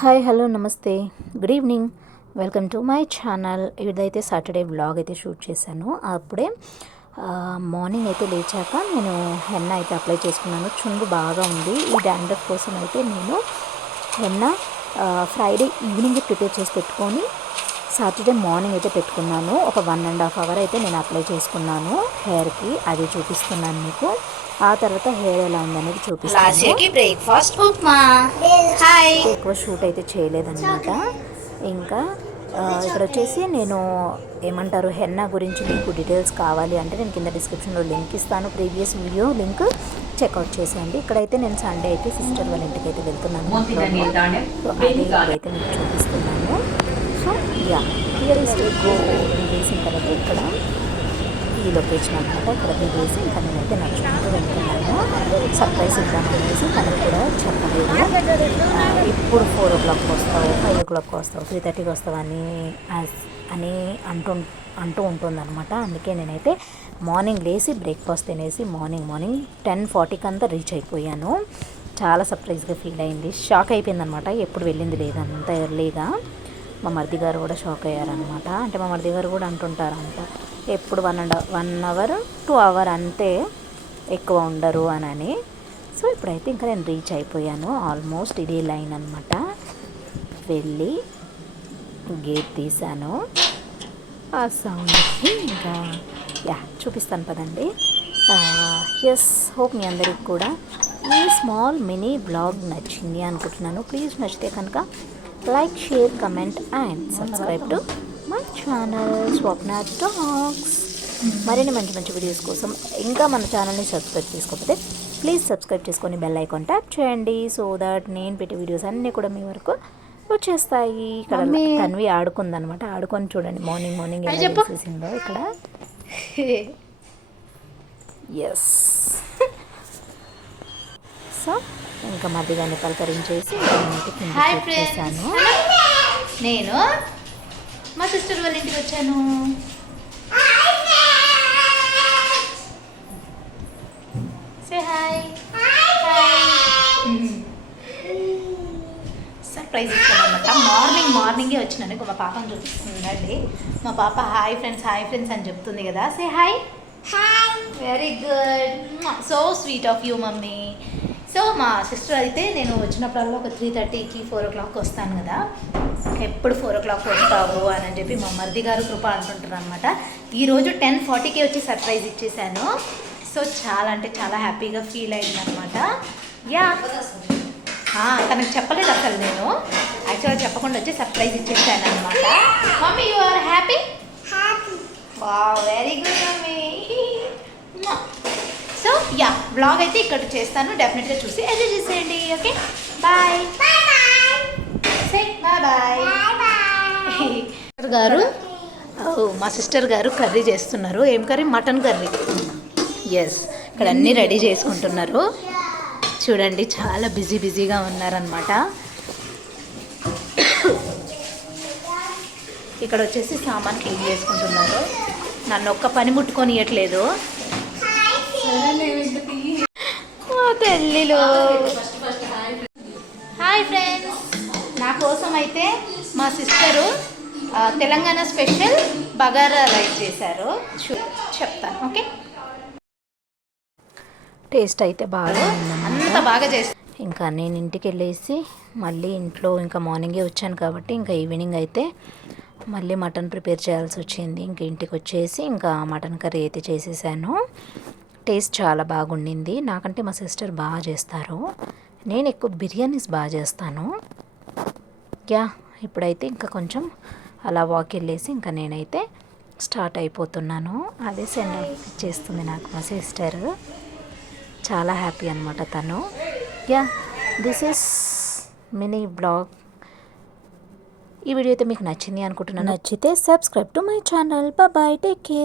Hi hello నమస్తే. Good evening. Welcome to my channel. ఇదైతే Saturday blog అయితే shoot చేశాను. అప్పుడే మార్నింగ్ అయితే లేచాక నేను హెన్న అయితే అప్లై చేసుకున్నాను. చుండు బాగా ఉంది. ఈ డాండ్రఫ్ కోసం అయితే నేను హెన్న ఫ్రైడే ఈవినింగ్ ప్రిపేర్ చేసి పెట్టుకొని సాటర్డే మార్నింగ్ అయితే పెట్టుకున్నాను. ఒక వన్ అండ్ హాఫ్ అవర్ అయితే నేను అప్లై చేసుకున్నాను. హెయిర్కి అది చూపిస్తున్నాను మీకు. ఆ తర్వాత హెయిర్ ఎలా ఉందనేది చూపిస్తాను. బ్రేక్ఫాస్ట్ ఉప్మా. ఎక్కువ షూట్ అయితే చేయలేదన్నమాట. ఇంకా ఇక్కడ వచ్చేసి నేను ఏమంటారు హెన్నా గురించి మీకు డీటెయిల్స్ కావాలి అంటే నేను కింద డిస్క్రిప్షన్లో లింక్ ఇస్తాను. ప్రీవియస్ వీడియో లింక్ చెక్అవుట్ చేసేయండి. ఇక్కడైతే నేను సండే అయితే సిస్టర్ వాళ్ళ ఇంటికి అయితే వెళ్తున్నాను సో అది ఇక్కడైతే మీకు చూపిస్తున్నాను. So ya real estate go దిగేసిన తర్వాత ఇక్కడ. ఈ లొకేషన్ అనమాట ఇక్కడ దిగేసి ఇంకా నేనైతే నడుచుకుంటూ వెళ్తున్నాను. సర్ప్రైజ్ ఇద్దామనేసి తనకు కూడా చెప్పలేదు. ఇప్పుడు ఫోర్ ఓ క్లాక్ వస్తావు ఫైవ్ ఓ క్లాక్ వస్తావు త్రీ థర్టీకి వస్తావు అని అని అంటూ అంటూ ఉంటుందన్నమాట. అందుకే నేనైతే మార్నింగ్ లేచి బ్రేక్ఫాస్ట్ తినేసి మార్నింగ్ మార్నింగ్ టెన్ ఫార్టీకి అంతా రీచ్ అయిపోయాను. చాలా సర్ప్రైజ్గా ఫీల్ అయింది. షాక్ అయిపోయిందనమాట ఎప్పుడు వెళ్ళింది లేదు? అంత ఎర్లీగా మా మరిది గారు కూడా షాక్ అయ్యారనమాట అంటే మా మరిది గారు కూడా అంటుంటారంట ఎప్పుడు one and one hour two hour అంతే ఎక్కువ ఉండరు అని అని సో ఇప్పుడైతే ఇంకా నేను రీచ్ అయిపోయాను. ఆల్మోస్ట్ ఇదే లైన్ అనమాట వెళ్ళి గేట్ తీశాను. ఆ సౌండ్కి ఇంకా యా చూపిస్తాను పదండి. ఎస్ హోప్ మీ అందరికి కూడా ఈ స్మాల్ మినీ బ్లాగ్ నచ్చింది అనుకుంటున్నాను. ప్లీజ్ నచ్చితే కనుక like share comment and subscribe to my channel Swapna talks మరిన్ని మంచి మంచి వీడియోస్ కోసం ఇంకా మన ఛానల్ని సబ్స్క్రైబ్ చేసుకోకపోతే ప్లీజ్ సబ్స్క్రైబ్ చేసుకొని బెల్ ఐకాన్ ట్యాప్ చేయండి సో దట్ నేను పెట్టే వీడియోస్ అన్నీ కూడా మీ వరకు వచ్చేస్తాయి. ఇక్కడ తన్వి ఆడుకుందనమాట ఆడుకొని చూడండి మార్నింగ్ మార్నింగ్ ఎలా చేసేసిందో ఇక్కడ. ఎస్ సో ఇంకా మధ్యగానే పలకరించేసి హాయ్ నేను మా సిస్టర్ వాళ్ళ ఇంటికి వచ్చాను. సే హాయ్ సర్ప్రైజ్ ఇచ్చాను అనమాట మార్నింగ్ మార్నింగే వచ్చినాను. ఇంకో మా పాపని చూపిస్తుందండి మా పాప హాయ్ ఫ్రెండ్స్ హాయ్ ఫ్రెండ్స్ అని చెప్తుంది కదా. Say hi very good so sweet of you mummy. So మా సిస్టర్ అయితే నేను వచ్చినప్పుడల్లా ఒక త్రీ థర్టీకి ఫోర్ ఓ క్లాక్ వస్తాను కదా. ఎప్పుడు ఫోర్ ఓ క్లాక్ వస్తావు అని చెప్పి మా మరిది గారు కృప అంటుంటారు అనమాట ఈరోజు టెన్ ఫార్టీకి వచ్చి సర్ప్రైజ్ ఇచ్చేసాను. సో చాలా అంటే చాలా హ్యాపీగా ఫీల్ అయింది అనమాట యా తనకు చెప్పలేదు అసలు నేను. యాక్చువల్గా చెప్పకుండా వచ్చి సర్ప్రైజ్ ఇచ్చేసాను అనమాట mummy you are happy very good mummy ya blog అయితే ఇక్కడ చేస్తాను. డెఫినెట్గా చూసి ఎంజాయ్ చేసేయండి okay bye bye bye sister గారు ఓ, మా సిస్టర్ గారు కర్రీ చేస్తున్నారు. ఏం కర్రీ? Mutton curry. ఎస్ ఇక్కడ అన్నీ రెడీ చేసుకుంటున్నారు. చూడండి చాలా బిజీ బిజీగా ఉన్నారనమాట ఇక్కడ వచ్చేసి సామాన్ క్లీన్ చేసుకుంటున్నారు. నన్ను ఒక్క పని ముట్టుకొని ఇవ్వట్లేదు తెల్లిలో హాయ్ ఫ్రెండ్స్. నా కోసం అయితే మా sister Telangana special bagara rice చేశారు. చూ చెప్తాను ఓకే? టేస్ట్ అయితే బాగా అంత బాగా చేసి ఇంకా నేను ఇంటికి వెళ్ళేసి మళ్ళీ ఇంట్లో ఇంకా మార్నింగే వచ్చాను కాబట్టి ఇంకా ఈవినింగ్ అయితే మళ్ళీ మటన్ ప్రిపేర్ చేయాల్సి వచ్చింది. ఇంక ఇంటికి వచ్చేసి ఇంకా మటన్ కర్రీ అయితే చేసేసాను. టేస్ట్ చాలా బాగుండింది. నాకంటే మా సిస్టర్ బాగా చేస్తారు. నేను ఎక్కువ బిర్యానీస్ బాగా చేస్తాను. యా ఇప్పుడైతే ఇంకా కొంచెం అలా వాక్ వెళ్ళేసి ఇంకా నేనైతే స్టార్ట్ అయిపోతున్నాను. అదే సెండ్ ఆఫ్ చేస్తుంది నాకు మా సిస్టర్ చాలా హ్యాపీ అనమాట తను. Ya this is mini blog ఈ వీడియో అయితే మీకు నచ్చింది అనుకుంటున్నాను. నచ్చితే subscribe to my channel bye take care